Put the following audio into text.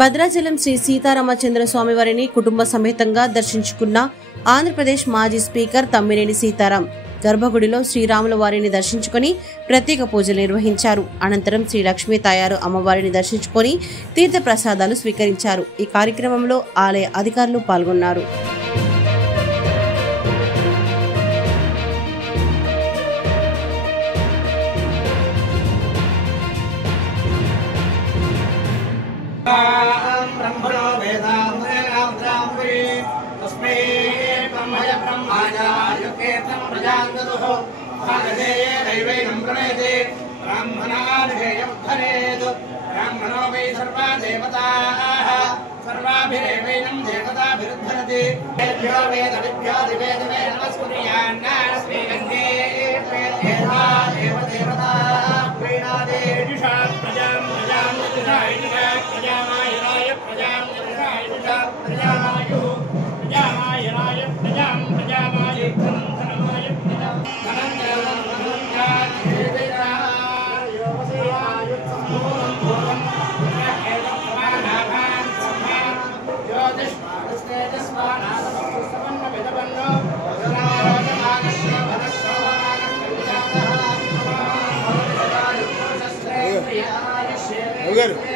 భద్రాచలం శ్రీ సీతారామచంద్ర స్వామి వారిని కుటుంబ సమేతంగా దర్శించుకున్న ఆంధ్రప్రదేశ్ మాజీ స్పీకర్ తమ్మినేని సీతారాం గర్భగుడిలో శ్రీరాముల వారిని దర్శించుకుని ప్రత్యేక పూజలు నిర్వహించారు. అనంతరం శ్రీ లక్ష్మీ తాయారు అమ్మవారిని దర్శించుకొని తీర్థ ప్రసాదాలు స్వీకరించారు. ఈ కార్యక్రమంలో ఆలయ అధికారులు పాల్గొన్నారు. ब्रह्मणो वेदांतरांतरांतरे तस्मै ब्रह्मय ब्रह्माय युक्तेतं प्रजान्ततुः भागधेये दैवैनं प्रणयते ब्राह्मणार्घेयमुद्धरेत् ब्राह्मणो वै सर्वा देवताः सर्वाभिरेवैनं देवताभिरुद्धरति तेभ्यो वेदविभ्यो दिवे दिवे नमस्कुर्यान्ना श्रीगङ्गे प्रेत्येधा देवदेवता प्रीणादेजुषा प्रजां प्रजां यजुषा प्रजामायराय प्रजां यजुषा प्रजामायुः प्रजामायराय प्रजां प्रजामाय धनमाय प्रजां धनं Good.